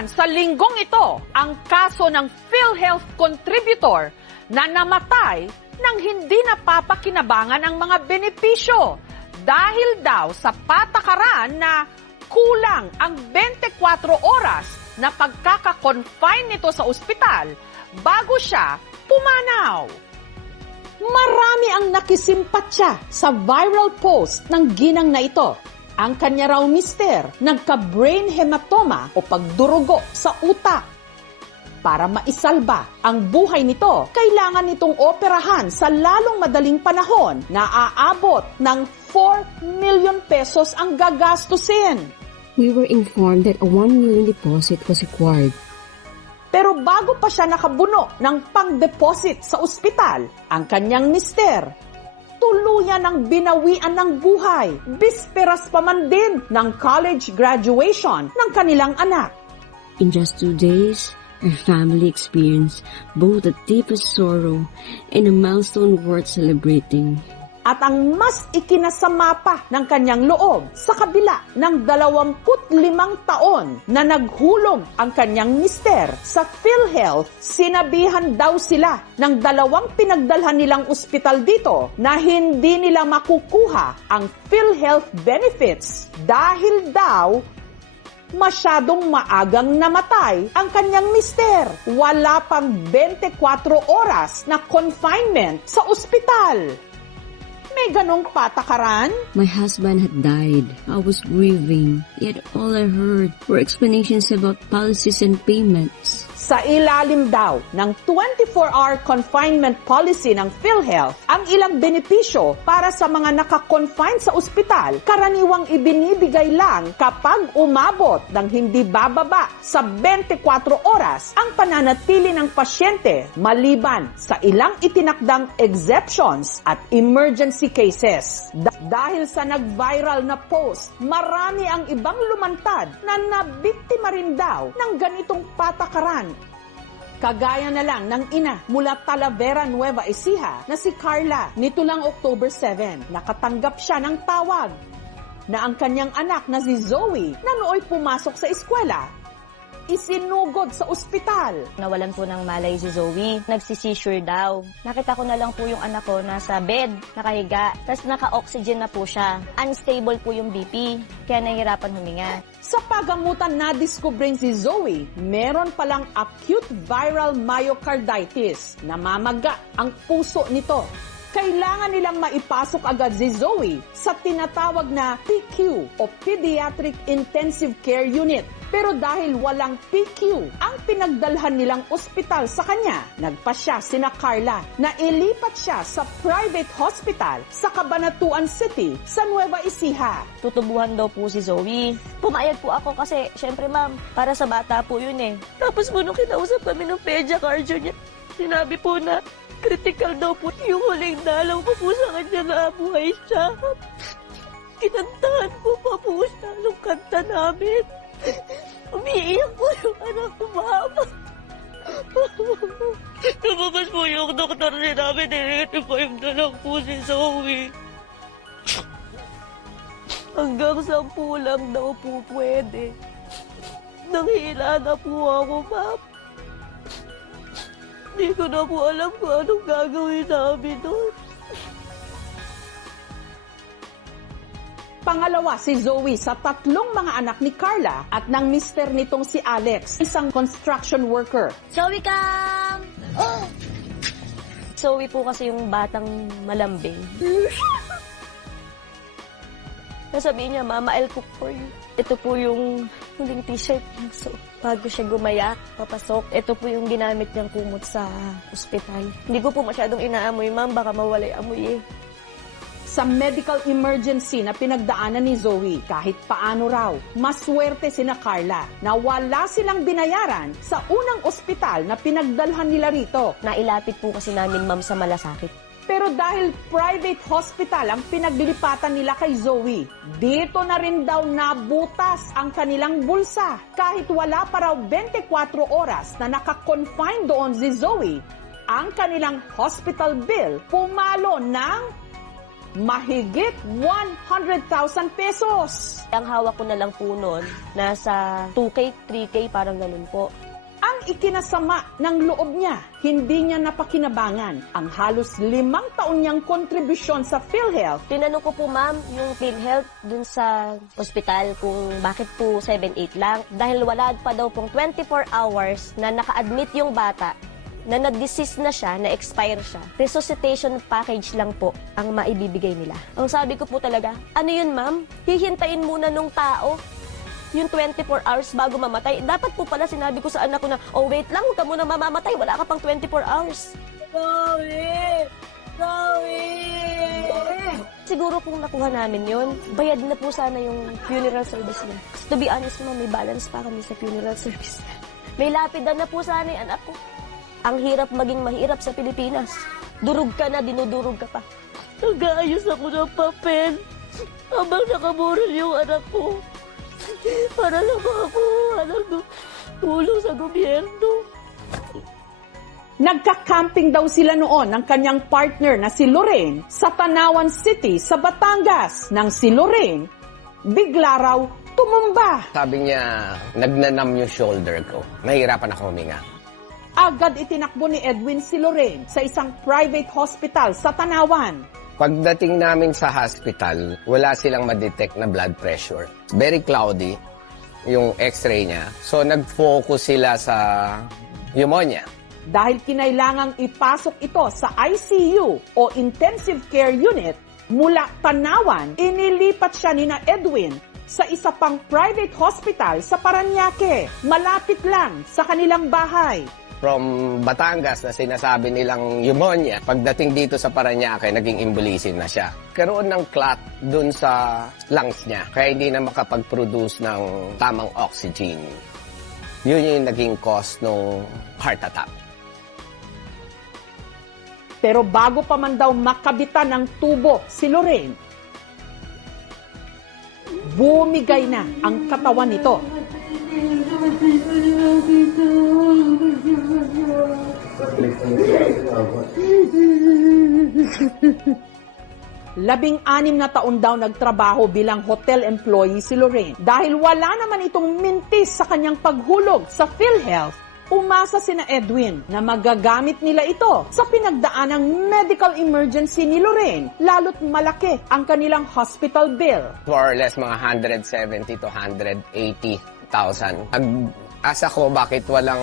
Nagtaguyod sa linggong ito ang kaso ng PhilHealth contributor na namatay nang hindi napapakinabangan ang mga benepisyo dahil daw sa patakaran na kulang ang 24 oras na pagkaka-confine nito sa ospital bago siya pumanaw. Marami ang nakisimpatya sa viral post ng ginang na ito. Ang kanya raw mister nagka-brain hematoma o pagdurugo sa utak. Para maisalba ang buhay nito, kailangan nitong operahan sa lalong madaling panahon na aabot ng 4 million pesos ang gagastusin. We were informed that a 1 million deposit was required. Pero bago pa siya nakabuno ng pang-deposit sa ospital, ang kanyang mister, tuluyan ang binawian ng buhay. Bisperas pa man din ng college graduation ng kanilang anak. In just 2 days, our family experienced both the deepest sorrow and a milestone worth celebrating. At ang mas ikinasama pa ng kanyang loob sa kabila ng 25 taon na naghulog ang kanyang mister sa PhilHealth, sinabihan daw sila ng 2 pinagdalhan nilang ospital dito na hindi nila makukuha ang PhilHealth benefits dahil daw masyadong maagang namatay ang kanyang mister. Wala pang 24 oras na confinement sa ospital. May ganong patakaran? My husband had died. I was grieving, yet all I heard were explanations about policies and payments. Sa ilalim daw ng 24-hour confinement policy ng PhilHealth, ang ilang benepisyo para sa mga naka-confine sa ospital, karaniwang ibinibigay lang kapag umabot ng hindi bababa sa 24 oras ang pananatili ng pasyente maliban sa ilang itinakdang exceptions at emergency cases. Dahil sa nag-viral na post, marami ang ibang lumantad na nabiktima rin daw ng ganitong patakaran. Kagaya na lang ng ina mula Talavera, Nueva Ecija na si Carla. Nito lang October 7, nakatanggap siya ng tawag na ang kanyang anak na si Zoe na nooy pumasok sa eskwela, isinugod sa ospital. Nawalan po ng malay si Zoe. Nagsi-seizure daw. Nakita ko na lang po yung anak ko nasa bed, nakahiga. Tapos naka-oxygen na po siya. Unstable po yung BP. Kaya nahihirapan huminga. Sa pagamutan na diskubring si Zoe, meron palang acute viral myocarditis. Namamaga ang puso nito. Kailangan nilang maipasok agad si Zoe sa tinatawag na PICU o Pediatric Intensive Care Unit. Pero dahil walang PICU ang pinagdalhan nilang ospital sa kanya, nagpasya sina Carla na ilipat siya sa private hospital sa Cabanatuan City sa Nueva Ecija. Tutubuhan daw po si Zoe. Pumayag po ako kasi, syempre ma'am, para sa bata po yun eh. Tapos po nung kinausap kami ng pedia-cardio niya, sinabi po na critical daw po yung huling dalaw ko po sa kanya na buhay siya. Kinantahan ko pa po siya nung kanta namin. Umiiyak po yung anak ko, ma'am. Lumabas po yung doktor sinabi, negative na lang po si Zoe. Hanggang 10 lang daw po pwede. Nanghila na po ako, ma'am. Hindi ko na po alam kung anong gagawin namin doon. Pangalawa si Zoe sa 3 mga anak ni Carla at ng mister nitong si Alex, isang construction worker. Zoe Cam! Oh! Zoe po kasi yung batang malambing. Nasabihin niya, Mama, I'll cook for you. Ito po yung huling t-shirt niya. So, bago siya gumaya, papasok, ito po yung ginamit niyang kumot sa ospital. Hindi ko po masyadong inaamoy, ma'am. Baka mawala yung amoy eh. Sa medical emergency na pinagdaanan ni Zoe, kahit paano raw, maswerte sina Carla na wala silang binayaran sa unang ospital na pinagdalhan nila rito. Nailapit po kasi namin, ma'am, sa malasakit. Pero dahil private hospital ang pinaglilipatan nila kay Zoe, dito na rin daw nabutas ang kanilang bulsa. Kahit wala pa raw 24 oras na naka-confine doon si Zoe, ang kanilang hospital bill pumalo ng mahigit 100,000 pesos. Ang hawak ko na lang po noon, nasa 2K, 3K, parang ganun po. Ang ikinasama ng loob niya, hindi niya napakinabangan ang halos 5 taon niyang kontribusyon sa PhilHealth. Tinanong ko po, ma'am, yung PhilHealth dun sa ospital kung bakit po 7-8 lang. Dahil wala pa daw pong 24 hours na naka-admit yung bata, na na-deceased na siya, na-expire siya. Resuscitation package lang po ang maibibigay nila. Ang sabi ko po talaga, ano yun, ma'am? Hihintayin muna nung tao yung 24 hours bago mamatay. Dapat po pala sinabi ko sa anak ko na, oh wait lang, huwag ka muna mamamatay, wala ka pang 24 hours. Sorry! Siguro kung nakuha namin yun, bayad na po sana yung funeral service niya. To be honest, ma'am, may balance pa kami sa funeral service. May lapidan na po sana yung anak ko. Ang hirap maging mahirap sa Pilipinas. Durog ka na, dinudurog ka pa. Nag-aayos ako ng papel habang nakabural yung anak ko. Para lang makakuha ng tulong sa gobyerno. Nagka-camping daw sila noon ng kanyang partner na si Lorraine sa Tanawan City sa Batangas. Nang si Lorraine, bigla raw tumumba. Sabi niya, nagnanam yung shoulder ko. Nahihirapan ako huminga. Agad itinakbo ni Edwin si Lorraine sa isang private hospital sa Tanawan. Pagdating namin sa hospital, wala silang ma-detect na blood pressure. Very cloudy yung x-ray niya. So nag-focus sila sa pneumonia. Dahil kinailangang ipasok ito sa ICU o Intensive Care Unit, mula Tanawan, inilipat siya ni na Edwin sa isa pang private hospital sa Parañaque, malapit lang sa kanilang bahay. From Batangas na sinasabi nilang pneumonia, pagdating dito sa Parañaque, naging embolism na siya. Karoon ng clot dun sa lungs niya, kaya hindi na makapag-produce ng tamang oxygen. Yun yung naging cause ng heart attack. Pero bago pa man daw makabitan ng tubo si Lorraine, bumigay na ang katawan nito. Labing-anim na taon daw nagtrabaho bilang hotel employee si Lorraine. Dahil wala naman itong mintis sa kanyang paghulog sa PhilHealth, umasa sina Edwin na magagamit nila ito sa pinagdaanang medical emergency ni Lorraine, lalo't malaki ang kanilang hospital bill. More or less mga 170 to 180,000. Asa ko bakit walang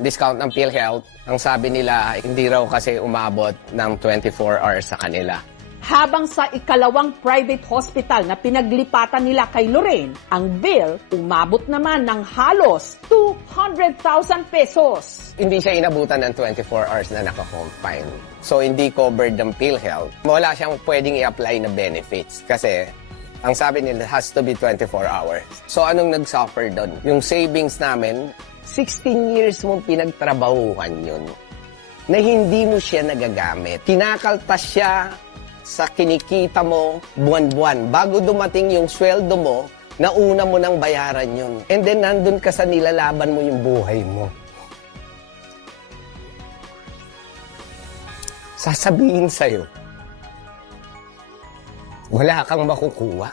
discount ng PhilHealth. Ang sabi nila, hindi raw kasi umabot ng 24 hours sa kanila. Habang sa ikalawang private hospital na pinaglipatan nila kay Lorraine, ang bill umabot naman ng halos 200,000 pesos. Hindi siya inabutan ng 24 hours na naka-confine. So, hindi covered ng PhilHealth. Wala siyang pwedeng i-apply na benefits kasi ang sabi nila has to be 24 hours. So, anong nag-suffer doon? Yung savings namin, 16 years mong pinagtrabahuhan yun na hindi mo siya nagagamit. Kinakaltas siya sa kinikita mo buwan-buwan. Bago dumating yung sweldo mo, nauna mo nang bayaran yun. And then, nandun ka sa nilalaban mo yung buhay mo. Sasabihin sa'yo, wala kang makukuha.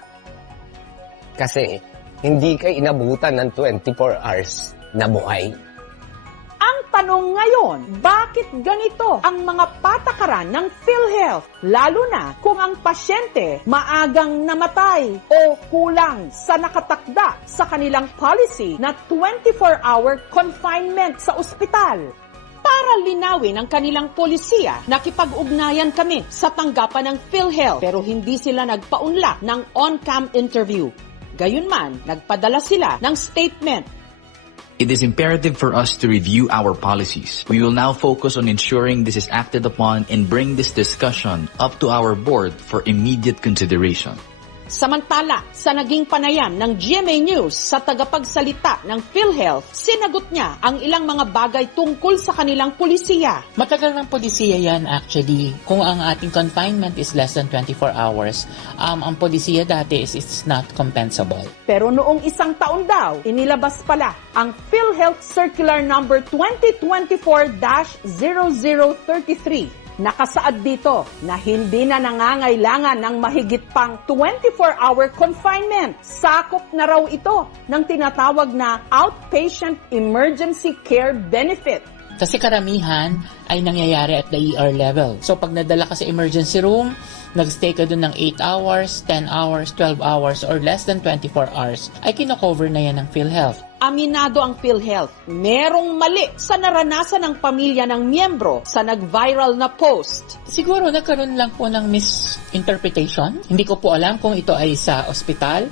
Kasi, hindi ka inabutan ng 24 hours na buhay. Ang tanong ngayon, bakit ganito ang mga patakaran ng PhilHealth? Lalo na kung ang pasyente maagang namatay o kulang sa nakatakda sa kanilang policy na 24-hour confinement sa ospital. Para linawin ang kanilang polisiya, nakipag-ugnayan kami sa tanggapan ng PhilHealth pero hindi sila nagpaunlak ng on-cam interview. Gayunman, nagpadala sila ng statement. It is imperative for us to review our policies. We will now focus on ensuring this is acted upon and bring this discussion up to our board for immediate consideration. Samantala, sa naging panayam ng GMA News sa tagapagsalita ng PhilHealth, sinagot niya ang ilang mga bagay tungkol sa kanilang polisiya. Matagal ng polisiya yan actually. Kung ang ating confinement is less than 24 hours, ang polisiya dati is not compensable. Pero noong isang taon daw, inilabas pala ang PhilHealth Circular Number 2024-0033 Nakasaad dito na hindi na nangangailangan ng mahigit pang 24-hour confinement. Sakop na raw ito ng tinatawag na outpatient emergency care benefit. Kasi karamihan ay nangyayari at the ER level. So pag nadala ka sa emergency room, nagstay ka dun ng 8 hours, 10 hours, 12 hours, or less than 24 hours, ay kino-cover na yan ng PhilHealth. Aminado ang PhilHealth, merong mali sa naranasan ng pamilya ng miyembro sa nag-viral na post. Siguro nagkaroon lang po ng misinterpretation. Hindi ko po alam kung ito ay sa ospital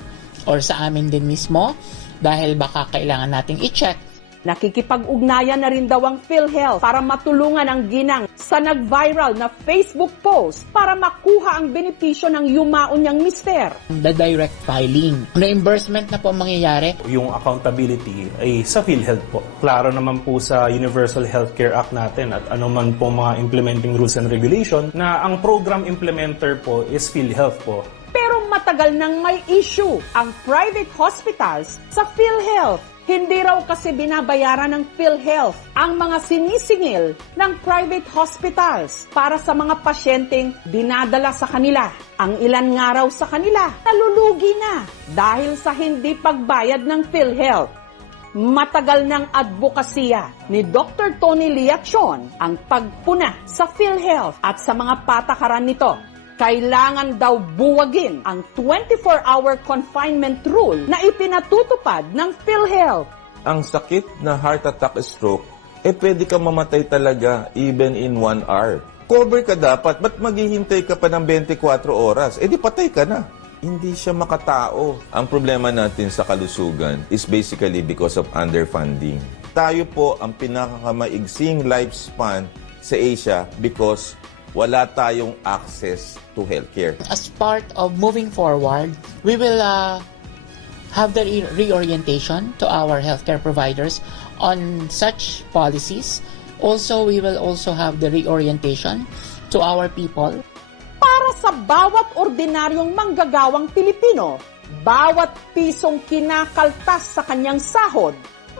or sa amin din mismo dahil baka kailangan nating i-check. Nakikipag-ugnayan na rin daw ang PhilHealth para matulungan ang ginang sa nag-viral na Facebook post para makuha ang benepisyo ng yumaon niyang mister. The direct filing. Reimbursement na po ang mangyayari. Yung accountability ay sa PhilHealth po. Klaro naman po sa Universal Healthcare Act natin at anuman po mga implementing rules and regulation na ang program implementer po is PhilHealth po. Pero matagal nang may issue ang private hospitals sa PhilHealth. Hindi raw kasi binabayaran ng PhilHealth ang mga sinisingil ng private hospitals para sa mga pasyenteng dinadala sa kanila. Ang ilan nga raw sa kanila nalulugi na dahil sa hindi pagbayad ng PhilHealth. Matagal ng advokasya ni Dr. Tony Liachon ang pagpuna sa PhilHealth at sa mga patakaran nito. Kailangan daw buwagin ang 24-hour confinement rule na ipinatutupad ng PhilHealth. Ang sakit na heart attack stroke, pwede ka mamatay talaga even in 1 hour. Cover ka dapat, ba't maghihintay ka pa ng 24 oras? Di patay ka na. Hindi siya makatao. Ang problema natin sa kalusugan is basically because of underfunding. Tayo po ang pinakamaigsing lifespan sa Asia because wala tayong access to healthcare. As part of moving forward, we will have the reorientation to our healthcare providers on such policies. Also, we will also have the reorientation to our people. Para sa bawat ordinaryong manggagawang Pilipino, bawat pisong kinakaltas sa kanyang sahod,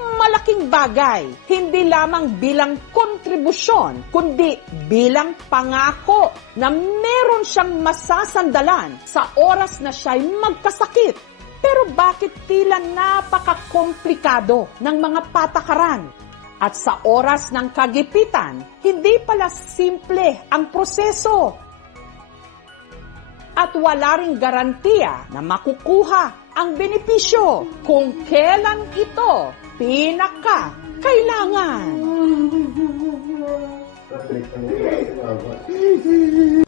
malaking bagay, hindi lamang bilang kontribusyon, kundi bilang pangako na meron siyang masasandalan sa oras na siya'y magkasakit. Pero bakit tila napakakomplikado ng mga patakaran? At sa oras ng kagipitan, hindi pala simple ang proseso. At wala ring garantiya na makukuha ang benepisyo kung kailan ito pinaka-kailangan.